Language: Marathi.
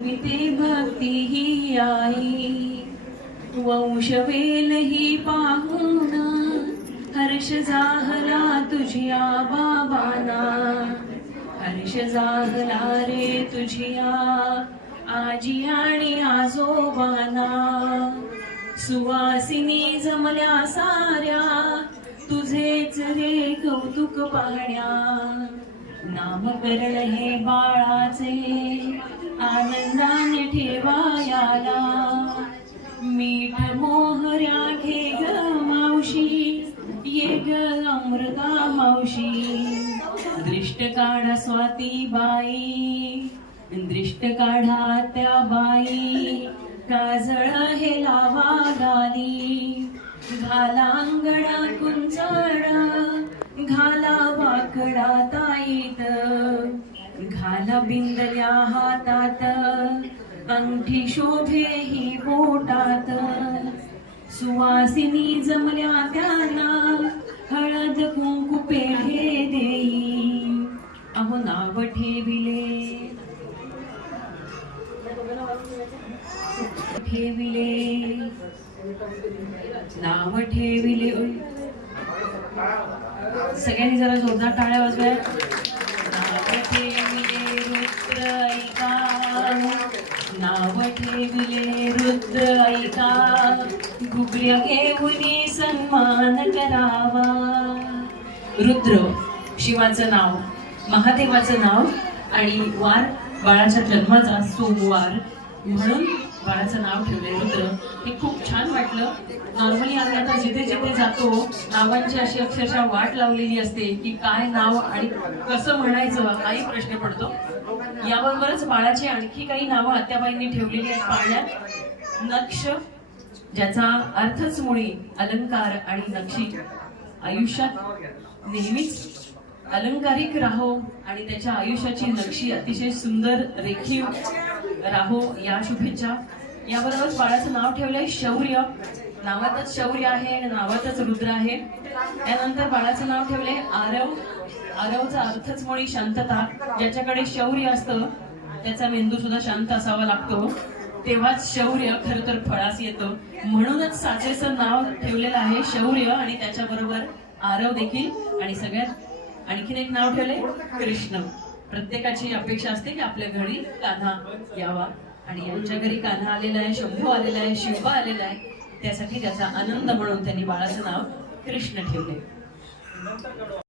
विते भक्ती ही आई वंशवेल ही पाहून हर्ष झाला तुझिया बाबांना, हर्ष झाला रे तुझिया आजी आणि आजोबांना. सुवासिनी जमल्या साऱ्या तुझेच रे कौतुक पाहण्या. नामकरण हे बाळाचे आनंदाने ठेवायाला. मीठ मोहऱ्या घे ग मावशी, ये ग अमृता मावशी. दृष्ट काढा स्वाती बाई, दृष्ट काढा त्या बाई. काजळ हे लावा गाली, घाला अंगणा कुंचड, घाला वाकडा ताईत. घाला बिंदल्या हातात, अंगठी शोभे ही बोटात. सुवासिनी जमल्या त्यांना हळद कुंकू पेढे देई. अहो नाव ठेविले नाव ठेविले. सगळ्यांनी जरा जोरदार टाळ्या वाजव्या. नाव ठेविले रुद्र ऐका, नाव ठेविले रुद्र ऐका. गुगल्या घेऊन सन्मान करावा. रुद्र शिवाचं नाव, महादेवाचं नाव आणि वार बाळाच्या जन्माचा सोमवार म्हणून बाळाचं नाव ठेवलंय रुद्र. हे खूप छान वाटलं. नॉर्मली आम्ही आता जिथे जिथे जातो नावांची अशी अक्षरशः वाट लावलेली असते की काय नाव आणि कसं म्हणायचं हाही प्रश्न पडतो. याबरोबरच बाळाची आणखी काही नावं आत्याबाईंनी ठेवलेली आहेत पाळण्यात. नक्ष ज्याचा अर्थच मुळी अलंकार आणि नक्षी. आयुष्यात नेहमीच अलंकारिक राहो आणि त्याच्या आयुष्याची नक्षी अतिशय सुंदर रेखीव राहो या शुभेच्छा. याबरोबर बाळाचं नाव ठेवलंय शौर्य. नावातच शौर्य आहे आणि नावातच रुद्र आहे. त्यानंतर बाळाचं नाव ठेवलंय आरव. आरवचा अर्थच मुळी शांतता. ज्याच्याकडे शौर्य असतं त्याचा मेंदू सुद्धा शांत असावा लागतो, तेव्हाच शौर्य खरं तर फळास येतं. म्हणूनच साचेचं नाव ठेवलेलं आहे शौर्य आणि त्याच्याबरोबर आरव देखील. आणि सगळ्यात आणखीन एक नाव ठेवलंय कृष्ण. प्रत्येकाची अपेक्षा असते की आपल्या घरी कान्हा यावा आणि यांच्या घरी कान्हा आलेला आहे, शंभू आलेला आहे, शिवबा आलेला आहे. त्यासाठी त्याचा आनंद म्हणून त्यांनी बाळाचं नाव कृष्ण ठेवले.